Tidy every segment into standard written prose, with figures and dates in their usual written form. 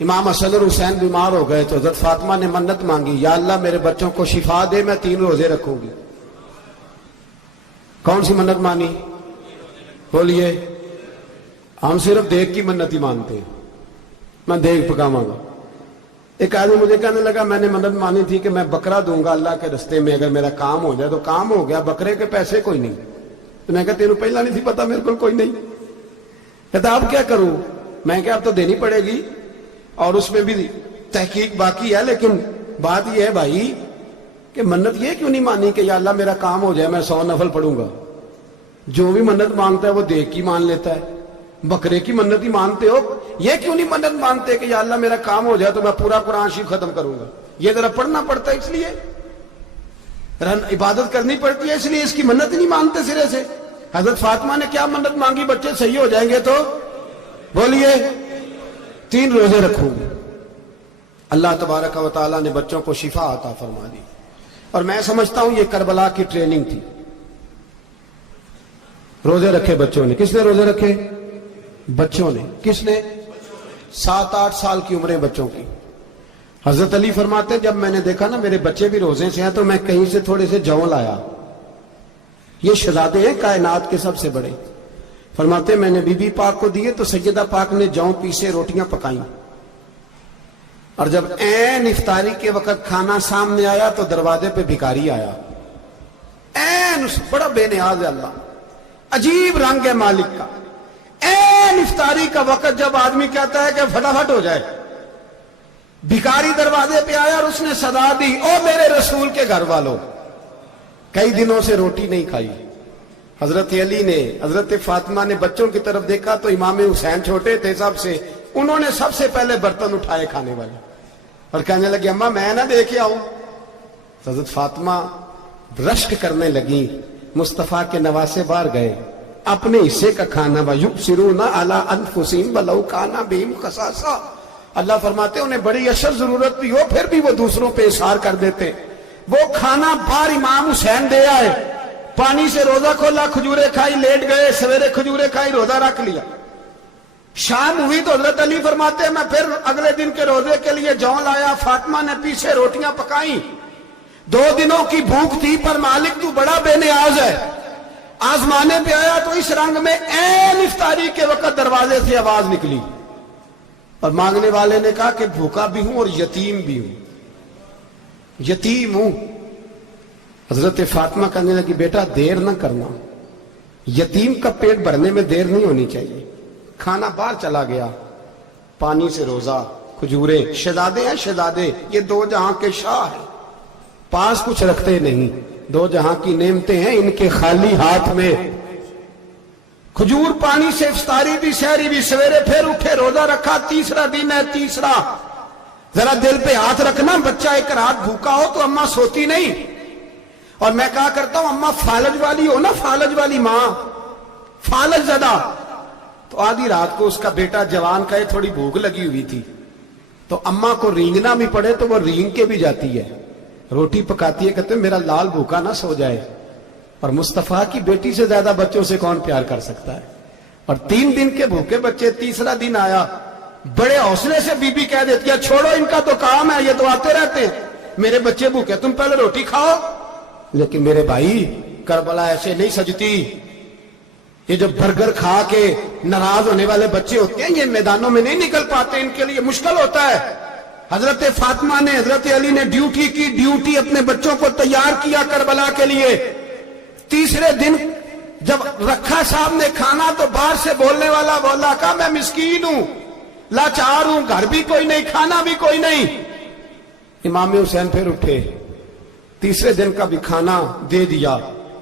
امام حسن اور حسین بیمار ہو گئے تو حضرت فاطمہ نے منت مانگی، یا اللہ میرے بچوں کو شفا دے، میں 3 روزے رکھوں گی۔ کون سی منت مانی؟ بولیے۔ ہم صرف دیکھ کی منت ہی مانتے ہیں، میں دیکھ پکاواں گا۔ ایک آدمی مجھے کہنے لگا میں نے منت مانی تھی کہ میں بکرا دوں گا اللہ کے رستے میں، اگر میرا کام ہو جائے تو کام ہو گیا، بکرے کے پیسے کوئی نہیں۔ تو میں کہا تینوں پہلا نہیں تھی پتا، میرے کو کوئی نہیں۔ کہتا اب کیا کروں؟ میں کہا اب تو دینی پڑے گی، اور اس میں بھی تحقیق باقی ہے، لیکن بات یہ ہے بھائی کہ منت یہ کیوں نہیں مانی کہ یا اللہ میرا کام ہو جائے میں 100 نفل پڑھوں گا؟ جو بھی منت مانگتا ہے وہ دیکھ کی مان لیتا ہے، بکرے کی منت ہی مانتے ہو، یہ کیوں نہیں منت مانتے کہ یا اللہ میرا کام ہو جائے تو میں پورا قرآن شریف ختم کروں گا؟ یہ ذرا پڑھنا پڑتا ہے، اس لیے عبادت کرنی پڑتی ہے، اس لیے اس کی منت ہی نہیں مانتے سرے سے۔ حضرت فاطمہ نے کیا منت مانگی؟ بچے صحیح ہو جائیں گے تو بولیے 3 روزے رکھوں گے۔ اللہ تبارک و تعالیٰ نے بچوں کو شفا عطا فرما دی، اور میں سمجھتا ہوں یہ کربلا کی ٹریننگ تھی۔ روزے رکھے بچوں نے۔ کس نے روزے رکھے؟ بچوں نے۔ کس نے؟ 7-8 سال کی عمریں بچوں کی۔ حضرت علی فرماتے ہیں جب میں نے دیکھا نا میرے بچے بھی روزے سے ہیں تو میں کہیں سے تھوڑے سے جوں لایا۔ یہ شہزادے ہیں کائنات کے سب سے بڑے۔ فرماتے ہیں میں نے بی بی پاک کو دیے تو سیدہ پاک نے جوں پیسے روٹیاں پکائیں، اور جب عین افطاری کے وقت کھانا سامنے آیا تو دروازے پہ بھکاری آیا۔ عین بڑا بے نیاز ہے اللہ، عجیب رنگ ہے مالک کا۔ عین افطاری کا وقت جب آدمی کہتا ہے کہ فٹافٹ ہو جائے، بھکاری دروازے پہ آیا اور اس نے صدا دی، او میرے رسول کے گھر والوں، کئی دنوں سے روٹی نہیں کھائی۔ حضرت علی نے، حضرت فاطمہ نے بچوں کی طرف دیکھا تو امام حسین چھوٹے تھے سب سے، انہوں نے سب سے پہلے برتن اٹھائے کھانے والے، اور کہنے لگے اماں میں نہ دیکھے آؤں۔ حضرت فاطمہ رشک کرنے لگی، مصطفیٰ کے نواسے باہر گئے، اپنے حصے کا کھانا وَيُبْصِرُونَ عَلَىٰ أَنفُسِهِمْ وَلَوْ كَانَ بِهِمْ خَصَاصَةٌ۔ اللہ فرماتے انہیں بڑی اشد ضرورت بھی ہو پھر بھی وہ دوسروں پہ اثار کر دیتے۔ وہ کھانا باہر امام حسین دے آئے، پانی سے روزہ کھولا، کھجورے کھائی، لیٹ گئے، سویرے کھجورے کھائی، روزہ رکھ لیا۔ شام ہوئی تو حضرت علی فرماتے ہیں میں پھر اگلے دن کے روزے کے لیے جوں لایا، فاطمہ نے پیچھے روٹیاں پکائیں۔ 2 دنوں کی بھوک تھی پر مالک تو بڑا بے نیاز ہے، آزمانے پہ آیا تو اس رنگ میں عین افطاری کے وقت دروازے سے آواز نکلی، اور مانگنے والے نے کہا کہ بھوکا بھی ہوں اور یتیم بھی ہوں، یتیم ہوں۔ حضرت فاطمہ کہنے لگی بیٹا دیر نہ کرنا، یتیم کا پیٹ بھرنے میں دیر نہیں ہونی چاہیے۔ کھانا باہر چلا گیا، پانی سے روزہ، کھجورے، شہزادے ہیں شہزادے، یہ 2 جہاں کے شاہ ہیں، پاس کچھ رکھتے نہیں، 2 جہاں کی نعمتیں ہیں ان کے خالی ہاتھ میں۔ کھجور پانی سے افطاری بھی، سحری بھی، سویرے پھر اٹھے، روزہ رکھا، تیسرا دن ہے، تیسرا۔ ذرا دل پہ ہاتھ رکھنا، بچہ ایک رات بھوکا ہو تو اماں سوتی نہیں، اور میں کہا کرتا ہوں اماں فالج والی ہو نا، فالج والی ماں، فالج زدہ، تو آدھی رات کو اس کا بیٹا جوان کا تھوڑی بھوک لگی ہوئی تھی تو اماں کو رینگنا بھی پڑے تو وہ رینگ کے بھی جاتی ہے، روٹی پکاتی ہے، کہتے ہیں میرا لال بھوکا نہ سو جائے۔ اور مصطفیٰ کی بیٹی سے زیادہ بچوں سے کون پیار کر سکتا ہے؟ اور 3 دن کے بھوکے بچے، تیسرا دن آیا، بڑے حوصلے سے بی بی کہہ دیتی ہے چھوڑو ان کا تو کام ہے، یہ تو آتے رہتے ہیں، میرے بچے بھوکے، تم پہلے روٹی کھاؤ۔ لیکن میرے بھائی کربلا ایسے نہیں سجتی۔ یہ جو برگر کھا کے ناراض ہونے والے بچے ہوتے ہیں یہ میدانوں میں نہیں نکل پاتے، ان کے لیے مشکل ہوتا ہے۔ حضرت فاطمہ نے، حضرت علی نے ڈیوٹی کی، ڈیوٹی اپنے بچوں کو تیار کیا کربلا کے لیے۔ تیسرے دن جب رکھا صاحب نے کھانا تو باہر سے بولنے والا بولا کہا میں مسکین ہوں، لاچار ہوں، گھر بھی کوئی نہیں، کھانا بھی کوئی نہیں۔ امام حسین پھر اٹھے، تیسرے دن کا بھی کھانا دے دیا۔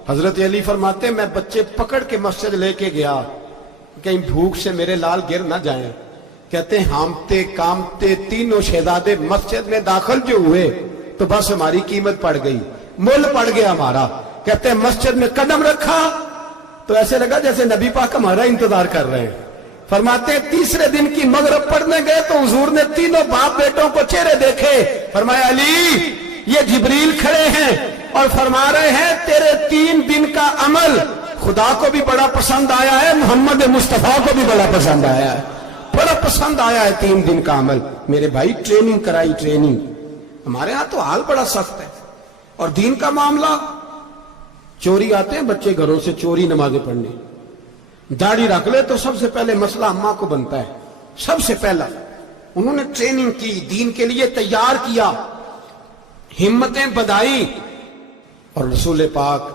حضرت علی فرماتے ہیں میں بچے پکڑ کے مسجد لے کے گیا، کہیں بھوک سے میرے لال گر نہ جائیں۔ کہتے ہیں ہامتے کامتے تینوں شہزادے مسجد میں داخل جو ہوئے تو بس ہماری قیمت پڑ گئی، مول پڑ گیا ہمارا۔ کہتے ہیں مسجد میں قدم رکھا تو ایسے لگا جیسے نبی پاک ہمارا انتظار کر رہے ہیں۔ فرماتے ہیں تیسرے دن کی مغرب پڑھنے گئے تو حضور نے تینوں باپ بیٹوں کو چہرے دیکھے، فرمایا علی یہ جبریل کھڑے ہیں اور فرما رہے ہیں تیرے 3 دن کا عمل خدا کو بھی بڑا پسند آیا ہے، محمد مصطفیٰ کو بھی بڑا پسند آیا ہے۔ بڑا پسند آیا ہے 3 دن کا عمل. میرے بھائی ٹریننگ کرائی, ٹریننگ. ہمارے ہاں تو حال بڑا سخت ہے. اور دین کا معاملہ, چوری آتے ہیں بچے گھروں سے چوری نمازیں پڑھنے, داڑھی رکھ لے تو سب سے پہلے مسئلہ اماں کو بنتا ہے. سب سے پہلا انہوں نے ٹریننگ کی, دین کے لیے تیار کیا, ہمتیں بدھائیں. اور رسول پاک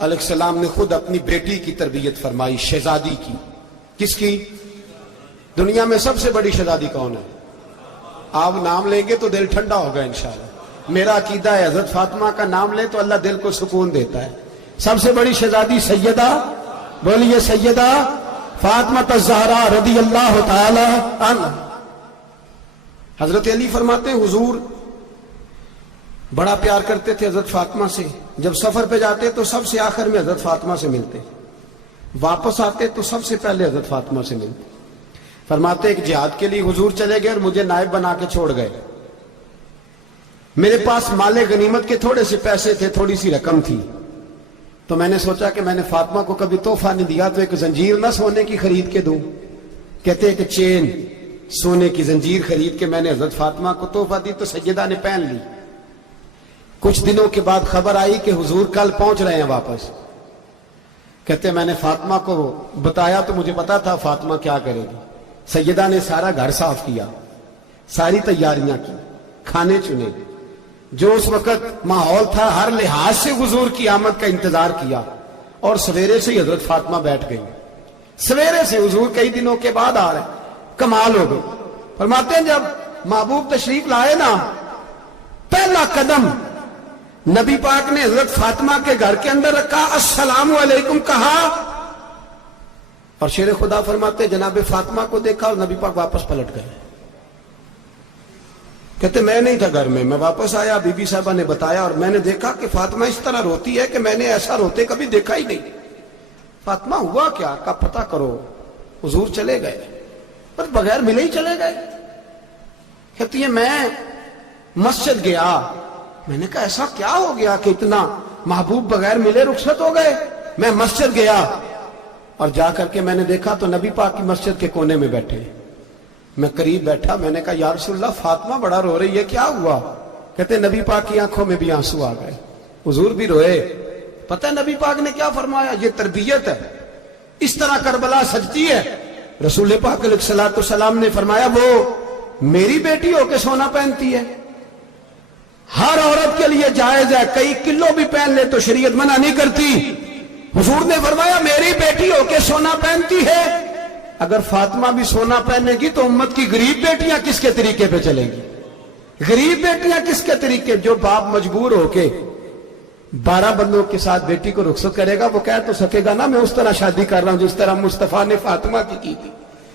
علیہ السلام نے خود اپنی بیٹی کی تربیت فرمائی, شہزادی کی. کس کی؟ دنیا میں سب سے بڑی شہزادی کون ہے؟ آپ نام لیں گے تو دل ٹھنڈا ہوگا انشاءاللہ. میرا عقیدہ ہے حضرت فاطمہ کا نام لیں تو اللہ دل کو سکون دیتا ہے. سب سے بڑی شہزادی سیدہ, بولیے سیدہ فاطمہ الزہرا رضی اللہ تعالی عنہا. حضرت علی فرماتے ہیں حضور بڑا پیار کرتے تھے حضرت فاطمہ سے. جب سفر پہ جاتے تو سب سے آخر میں حضرت فاطمہ سے ملتے, واپس آتے تو سب سے پہلے حضرت فاطمہ سے ملتے. فرماتے ایک جہاد کے لیے حضور چلے گئے اور مجھے نائب بنا کے چھوڑ گئے. میرے پاس مال غنیمت کے تھوڑے سے پیسے تھے, تھوڑی سی رقم تھی, تو میں نے سوچا کہ میں نے فاطمہ کو کبھی تحفہ نہیں دیا تو ایک زنجیر نہ سونے کی خرید کے دوں. کہتے ہیں کہ چین سونے کی زنجیر خرید کے میں نے حضرت فاطمہ کو تحفہ دی تو سیدہ نے پہن لی. کچھ دنوں کے بعد خبر آئی کہ حضور کل پہنچ رہے ہیں واپس. کہتے میں نے فاطمہ کو بتایا تو مجھے پتا تھا فاطمہ کیا کرے گی. سیدہ نے سارا گھر صاف کیا, ساری تیاریاں کی, کھانے چنے, جو اس وقت ماحول تھا ہر لحاظ سے حضور کی آمد کا انتظار کیا. اور سویرے سے ہی حضرت فاطمہ بیٹھ گئی. سویرے سے حضور کئی دنوں کے بعد آ رہے, کمال ہو گئی. فرماتے ہیں جب محبوب تشریف لائے نا, پہلا قدم نبی پاک نے حضرت فاطمہ کے گھر کے اندر رکھا, السلام علیکم کہا, اور شیر خدا فرماتے جناب فاطمہ کو دیکھا اور نبی پاک واپس پلٹ گئے. کہتے میں نہیں تھا گھر میں واپس آیا, بی بی صاحبہ نے بتایا اور میں نے دیکھا کہ فاطمہ اس طرح روتی ہے کہ میں نے ایسا روتے کبھی دیکھا ہی نہیں. فاطمہ ہوا کیا؟ کا پتہ کرو. حضور چلے گئے, پر بغیر ملے ہی چلے گئے. کہتی ہے میں مسجد گیا, میں نے کہا ایسا کیا ہو گیا کہ اتنا محبوب بغیر ملے رخصت ہو گئے. میں مسجد گیا اور جا کر کے میں نے دیکھا تو نبی پاک کی مسجد کے کونے میں بیٹھے. میں قریب بیٹھا, میں نے کہا یا رسول اللہ فاطمہ بڑا رو رہی ہے, کیا ہوا؟ کہتے نبی پاک کی آنکھوں میں بھی آنسو آ گئے, حضور بھی روئے. پتہ ہے نبی پاک نے کیا فرمایا؟ یہ تربیت ہے, اس طرح کربلا سجتی ہے. رسول پاک علیہ الصلوۃ والسلام نے فرمایا وہ میری بیٹی ہو کے سونا پہنتی ہے. ہر عورت کے لیے جائز ہے, کئی کلو بھی پہن لے تو شریعت منع نہیں کرتی. حضور نے فرمایا میری بیٹی ہو کے سونا پہنتی ہے. اگر فاطمہ بھی سونا پہنے گی تو امت کی غریب بیٹیاں کس کے طریقے پہ چلیں گی؟ غریب بیٹیاں کس کے طریقے؟ جو باپ مجبور ہو کے 12 بندوں کے ساتھ بیٹی کو رخصت کرے گا وہ کہہ تو سکے گا نا میں اس طرح شادی کر رہا ہوں جس طرح مصطفیٰ نے فاطمہ کی تھی.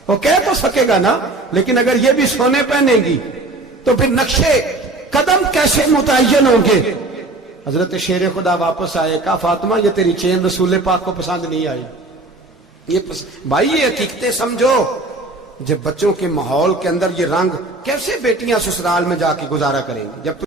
وہ کہہ تو سکے گا نا, لیکن اگر یہ بھی سونے پہنے گی تو پھر نقشے قدم کیسے متعین ہوں گے؟ حضرت شیر خدا واپس آئے, کہا فاطمہ یہ تیری چین رسول پاک کو پسند نہیں آئی. بھائی یہ حقیقتیں سمجھو. جب بچوں کے ماحول کے اندر یہ رنگ, کیسے بیٹیاں سسرال میں جا کے گزارا کریں گی؟ جب